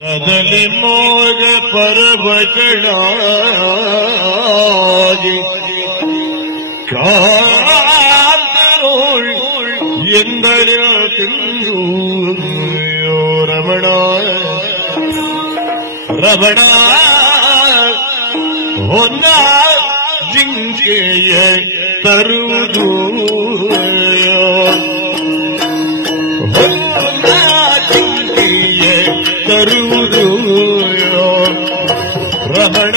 ಕದಲಿ ಮೋಗ ಪರವಚನಾಗಿ ಕಾಂತರೋಳ್ ಎಂದರ ತಿಂದು ರಮಣ ರಮಣ ಹೊನ್ನ ಜಿಂಕೆಯ ತರುವುದು ಹೊನ್ನ ಜಿಂಕೆಯ ತರುವುದು ರಮಣ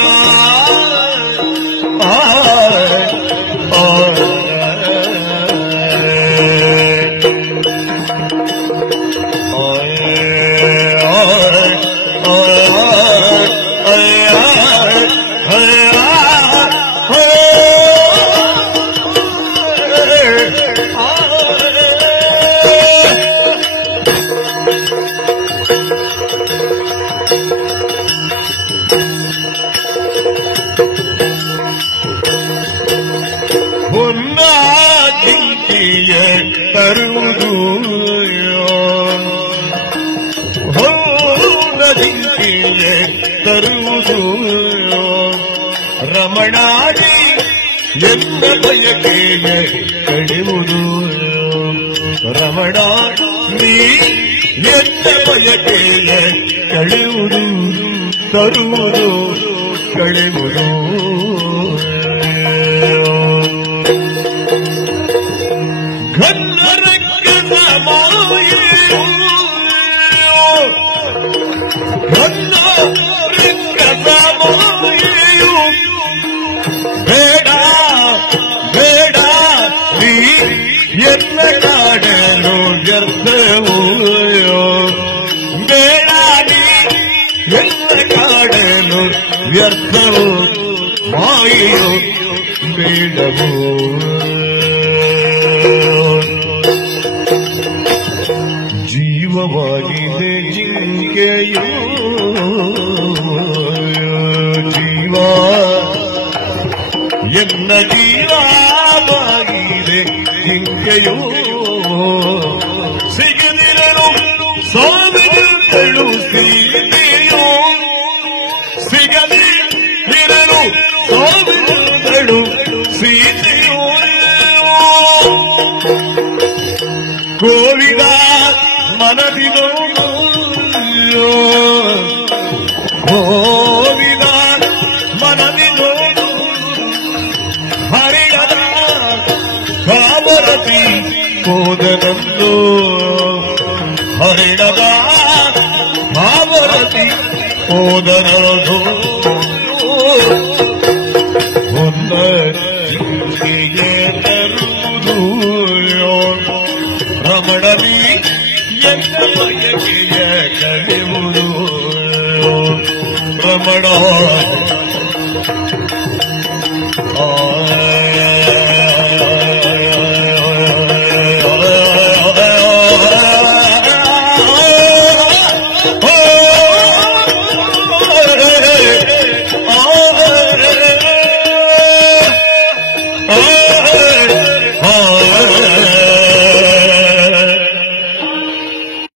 ತರುವುದು ಜಿಂಕೆಯೇ ತರುವುದು ರಮಣಾಗಿ ಎಂದ ಬಯಕೆಯೇ ಕಳೆಯುವುದು ರಮಣ ನೀ ಎಂದ ಬಯಕೆಯೇ ಕಳೆಯುವುದು ತರುವುದು ಕಳೆಯುವುದು ಬೇಡ ಬೇಡ ನೀ ಎಲ್ಲ ಕಾಡಲು ವ್ಯರ್ಥವು ಬೇಡ ನೀ ಎಲ್ಲ ಕಾಡಲು ವ್ಯರ್ಥವು ಮಾಯೆಯು ಬೇಡವು ಜೀವವಾಗಿದೆ ಜಿಂಕೆಯು ಜೀವ ಎನ್ನ ಜೀವವಾಗಿದೆ ಜಿಂಕೆಯು ಸಿಗದಿರಲು ಸಾವಿರಗಳು ಸೀತೆಯು ಸಿಗದಿರಲು ಸಾವಿರಗಳು ಸೀತೆಯು ಕೋವಿದ ಮನದಿನೋ ಕೋವಿದ ಮನದಿನೋ ಹರಿಯದ ಕಾಮರತಿ ಕೋದನಂದು ಹರಿಣದ ಕಾಮರತಿ ಕೋದನದು ಒಂದ ಜಿಂಕೆಗೆ ತರುವುದು ರಮಣವಿ ಎಂದ ಬಯಕೆಯ ಕಳೆಯುವುದು ರಮಣ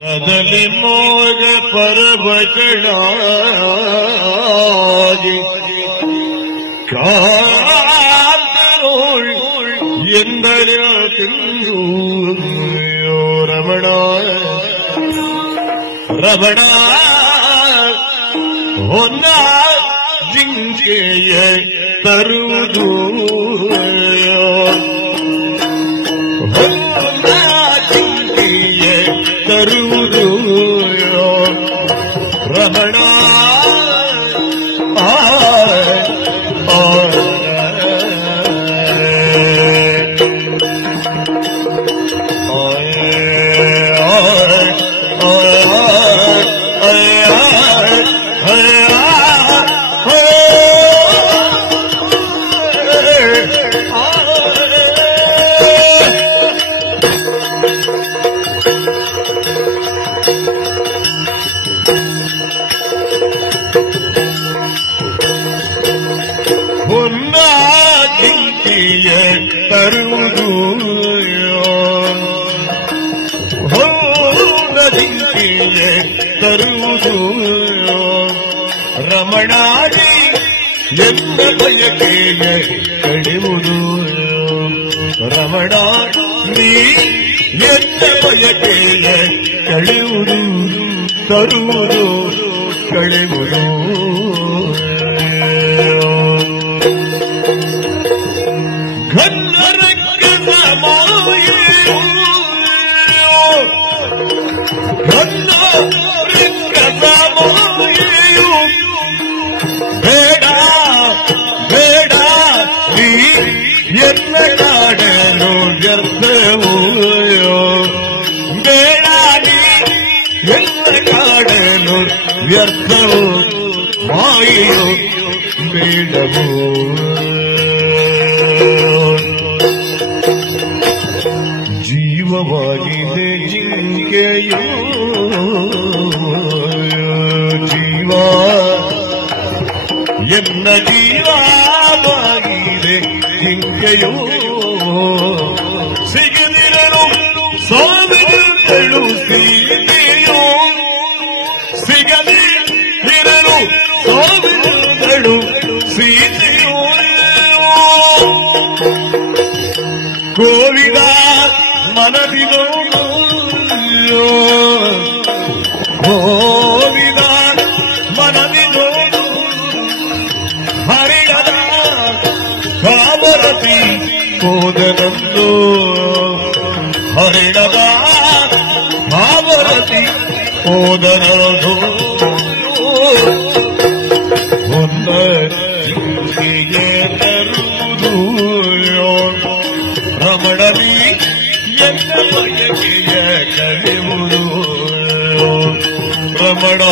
ಕದಲಿ ಮೋಗ ಪರವಚನಾಗಿ ಕಾಂತರೋಳ್ ಎಂದರ ತಿಂದು ರಮಣ ರಮಣ ಹೊನ್ನ ಜಿಂಕೆಯ ತರುವುದು ಹೊನ್ನ ಜಿಂಕೆಯ ತರುವುದು ರಮಣ ಹೊನ್ನ ಜಿಂಕೆಯ ತರುವುದು ಜಿಂಕೆಯ ತರುವುದು ರಮಣಾದಿ ಎನ್ನ ಬಯಕೆಯ ಕಳೆಯುವುದು ರಮಣ ನೀ ಎನ್ನ ಬಯಕೆಯ ಕಳೆಯುವುದು ತರುವುದು ಕಳೆಯುವುದು ಘನ್ನರಂಗದ ಮಾಯೆಯು ಘನ್ನರಂಗದ ಮಾಯೆಯು ಬೇಡ ಬೇಡ ನೀ ಎಲ್ಲ ಕಾಡಲು ವ್ಯರ್ಥವು ಬೇಡ ನೀ ಎಲ್ಲ ಕಾಡಲು ವ್ಯರ್ಥವು ಮಾಯೆಯು ಬೇಡವು ಜೀವವಾಗಿದೆ ಜಿಂಕೆಯೋ ಜೀವ ಎನ್ನ ಜೀವವಾಗಿದೆ ಜಿಂಕೆಯೋ ಸಿಗದಿರಲು ಸಾವಿರಗಳು ಸೀತೆಯೋ ಸಿಗದಿರಲು ಸಾವಿರಗಳು ಸೀತೆಯೋ ಕೋವಿದ ಮನದಿ ನೋಡು ಕೋವಿದ ಮನದಿ ನೋಡು ಹರಿಯದ ಕಾಮರತಿ ಹೋದನಂದು ಹರಿಯದ ಕಾಮರತಿ ಹೋದನದು ಒಂದರಿಗೆ ತರುವುದು ರಮಣನಿ ಎನ್ನ ಬಯಕೆಯ ಕಳೆಯುವುದು ರಮಣ